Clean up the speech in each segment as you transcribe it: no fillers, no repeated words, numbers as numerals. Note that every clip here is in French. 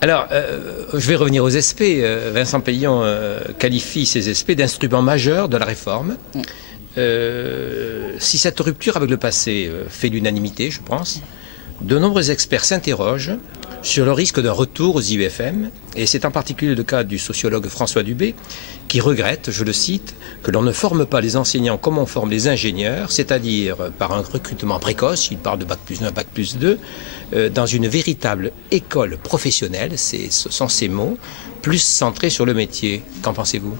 Alors, je vais revenir aux SP. Vincent Peillon qualifie ces SP d'instruments majeurs de la réforme. Si cette rupture avec le passé fait l'unanimité, je pense, de nombreux experts s'interrogent sur le risque d'un retour aux IUFM, et c'est en particulier le cas du sociologue François Dubé, qui regrette, je le cite, que l'on ne forme pas les enseignants comme on forme les ingénieurs, c'est-à-dire par un recrutement précoce, il parle de bac plus 1, bac plus 2, dans une véritable école professionnelle, ce sont ces mots, plus centrée sur le métier. Qu'en pensez-vous ?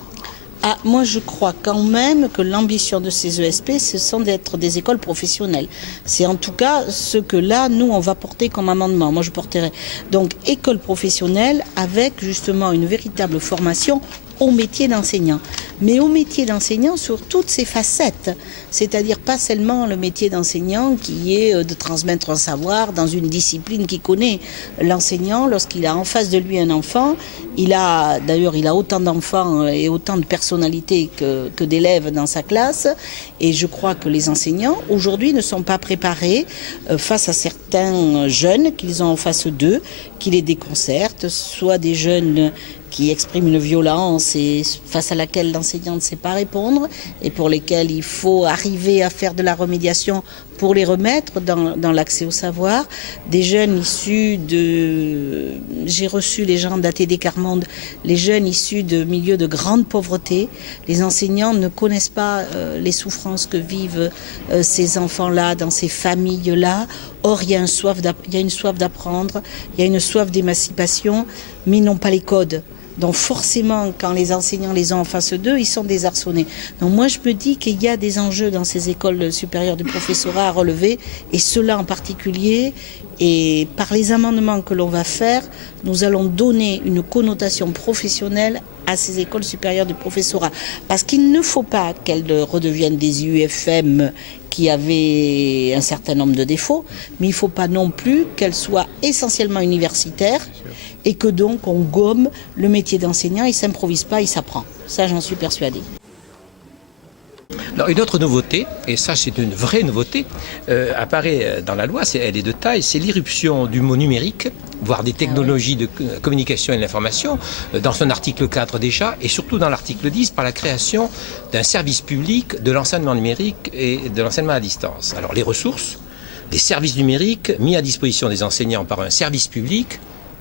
Ah, moi, je crois quand même que l'ambition de ces ESP, ce sont d'être des écoles professionnelles. C'est en tout cas ce que là, nous, on va porter comme amendement. Moi, je porterai donc école professionnelle avec justement une véritable formation au métier d'enseignant. Mais au métier d'enseignant sur toutes ses facettes. C'est-à-dire pas seulement le métier d'enseignant qui est de transmettre un savoir dans une discipline qu'il connaît. L'enseignant, lorsqu'il a en face de lui un enfant, il a autant d'enfants et autant de personnalités que d'élèves dans sa classe. Et je crois que les enseignants, aujourd'hui, ne sont pas préparés face à certains jeunes qu'ils ont en face d'eux, qui les déconcertent, soit des jeunes qui expriment une violence et face à laquelle l'enseignant ne sait pas répondre et pour lesquels il faut arriver à faire de la remédiation pour les remettre dans l'accès au savoir. Des jeunes issus de... J'ai reçu les gens d'ATD Carmonde, les jeunes issus de milieux de grande pauvreté. Les enseignants ne connaissent pas les souffrances que vivent ces enfants-là, dans ces familles-là. Or, il y a une soif d'apprendre, il y a une soif d'émancipation, mais ils n'ont pas les codes. Donc forcément, quand les enseignants les ont en face d'eux, ils sont désarçonnés. Donc moi, je me dis qu'il y a des enjeux dans ces écoles supérieures du professorat à relever, et cela en particulier. Et par les amendements que l'on va faire, nous allons donner une connotation professionnelle à ces écoles supérieures du professorat. Parce qu'il ne faut pas qu'elles redeviennent des IUFM qui avaient un certain nombre de défauts, mais il ne faut pas non plus qu'elles soient essentiellement universitaires et que donc on gomme le métier d'enseignant, il ne s'improvise pas, il s'apprend. Ça, j'en suis persuadée. Alors, une autre nouveauté, et ça c'est une vraie nouveauté, apparaît dans la loi, elle est de taille, c'est l'irruption du mot numérique, voire des technologies de communication et de l'information, dans son article 4 déjà, et surtout dans l'article 10, par la création d'un service public de l'enseignement numérique et de l'enseignement à distance. Alors les ressources, les services numériques mis à disposition des enseignants par un service public,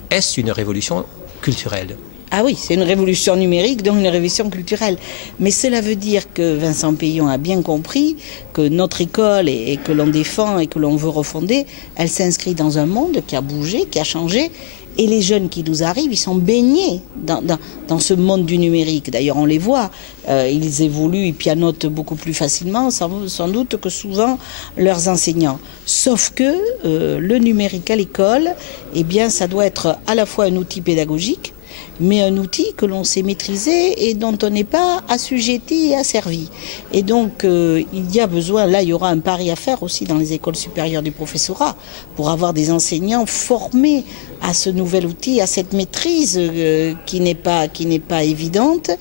est-ce une révolution culturelle ? Ah oui, c'est une révolution numérique, donc une révolution culturelle. Mais cela veut dire que Vincent Peillon a bien compris que notre école, et que l'on défend et que l'on veut refonder, elle s'inscrit dans un monde qui a bougé, qui a changé. Et les jeunes qui nous arrivent, ils sont baignés dans ce monde du numérique. D'ailleurs, on les voit, ils évoluent, ils pianotent beaucoup plus facilement, sans doute que souvent leurs enseignants. Sauf que le numérique à l'école, eh bien, ça doit être à la fois un outil pédagogique, mais un outil que l'on sait maîtriser et dont on n'est pas assujetti et asservi. Et donc, il y a besoin, là, il y aura un pari à faire aussi dans les écoles supérieures du professorat pour avoir des enseignants formés à ce nouvel outil, à cette maîtrise qui n'est pas évidente.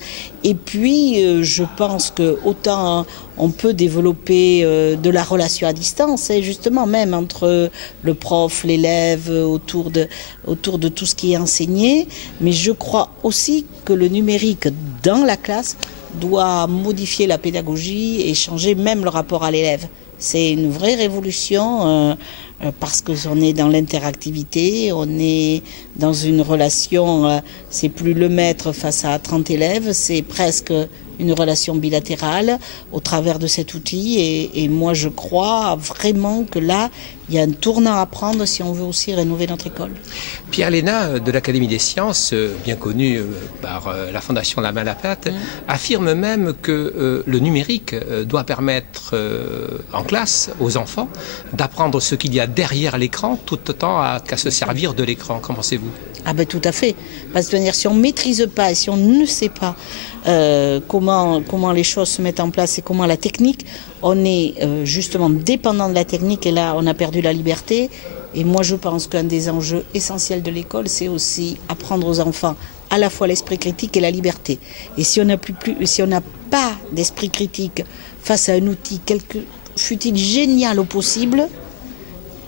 Et puis, je pense que autant on peut développer de la relation à distance, et justement même entre le prof, l'élève, autour de tout ce qui est enseigné. Mais je crois aussi que le numérique dans la classe doit modifier la pédagogie et changer même le rapport à l'élève. C'est une vraie révolution parce qu'on est dans l'interactivité, on est dans une relation, c'est plus le maître face à 30 élèves, c'est presque une relation bilatérale au travers de cet outil. Et moi, je crois vraiment que là, il y a un tournant à prendre si on veut aussi rénover notre école. Pierre Léna, de l'Académie des sciences, bien connu par la Fondation La Main à la Pâte, affirme même que le numérique doit permettre en classe aux enfants d'apprendre ce qu'il y a derrière l'écran tout autant qu'à se servir de l'écran. Qu'en pensez-vous ? Ah ben tout à fait. Parce que si on ne maîtrise pas et si on ne sait pas comment les choses se mettent en place et comment la technique, on est justement dépendant de la technique et là on a perdu la liberté. Et moi je pense qu'un des enjeux essentiels de l'école, c'est aussi apprendre aux enfants à la fois l'esprit critique et la liberté. Et si on n'a pas d'esprit critique face à un outil, fût-il génial au possible,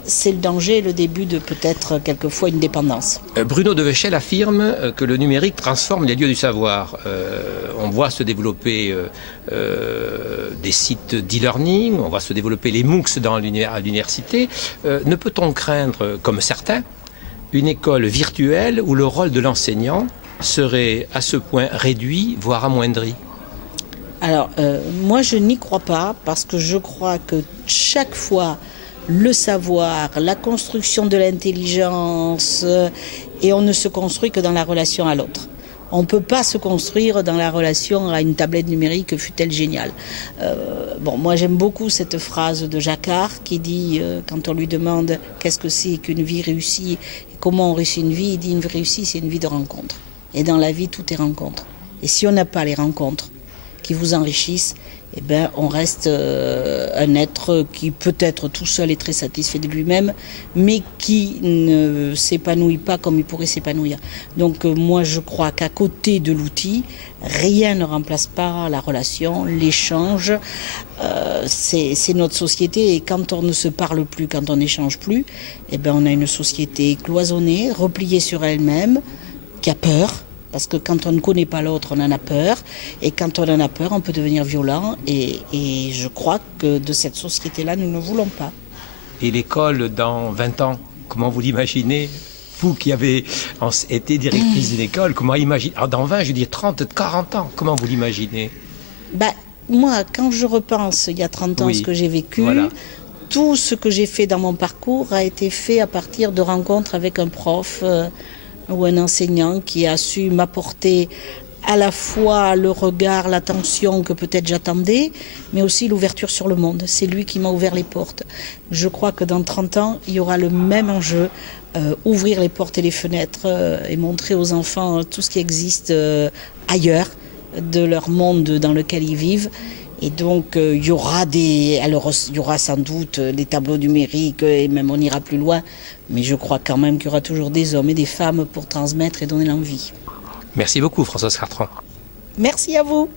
c'est le danger, le début de peut-être quelquefois une dépendance. Bruno de Vechel affirme que le numérique transforme les lieux du savoir. On voit se développer des sites d'e-learning, on voit se développer les MOOCs à l'université. Ne peut-on craindre, comme certains, une école virtuelle où le rôle de l'enseignant serait à ce point réduit, voire amoindri? Alors, moi, je n'y crois pas parce que je crois que chaque fois, le savoir, la construction de l'intelligence, et on ne se construit que dans la relation à l'autre. On ne peut pas se construire dans la relation à une tablette numérique, fût-elle géniale. Moi j'aime beaucoup cette phrase de Jacquard qui dit, quand on lui demande qu'est-ce que c'est qu'une vie réussie, et comment on réussit une vie, il dit une vie réussie c'est une vie de rencontres. Et dans la vie tout est rencontre. Et si on n'a pas les rencontres qui vous enrichissent, eh ben, on reste un être qui peut-être tout seul est très satisfait de lui-même, mais qui ne s'épanouit pas comme il pourrait s'épanouir. Donc moi je crois qu'à côté de l'outil, rien ne remplace pas la relation, l'échange. C'est notre société et quand on ne se parle plus, quand on n'échange plus, eh ben, on a une société cloisonnée, repliée sur elle-même, qui a peur. Parce que quand on ne connaît pas l'autre, on en a peur. Et quand on en a peur, on peut devenir violent. Et je crois que de cette société-là, nous ne voulons pas. Et l'école dans 20 ans, comment vous l'imaginez? Vous qui avez été directrice d'une école, comment imaginez? Alors dans 20, je veux dire 30, 40 ans, comment vous l'imaginez? Moi, quand je repense, il y a 30 ans, oui, ce que j'ai vécu, voilà. Tout ce que j'ai fait dans mon parcours a été fait à partir de rencontres avec un prof ou un enseignant qui a su m'apporter à la fois le regard, l'attention que peut-être j'attendais, mais aussi l'ouverture sur le monde. C'est lui qui m'a ouvert les portes. Je crois que dans 30 ans, il y aura le même enjeu, ouvrir les portes et les fenêtres et montrer aux enfants tout ce qui existe ailleurs de leur monde dans lequel ils vivent. Et donc, il y aura sans doute des tableaux numériques et même on ira plus loin. Mais je crois quand même qu'il y aura toujours des hommes et des femmes pour transmettre et donner l'envie. Merci beaucoup, Françoise Cartron. Merci à vous.